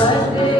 birthday.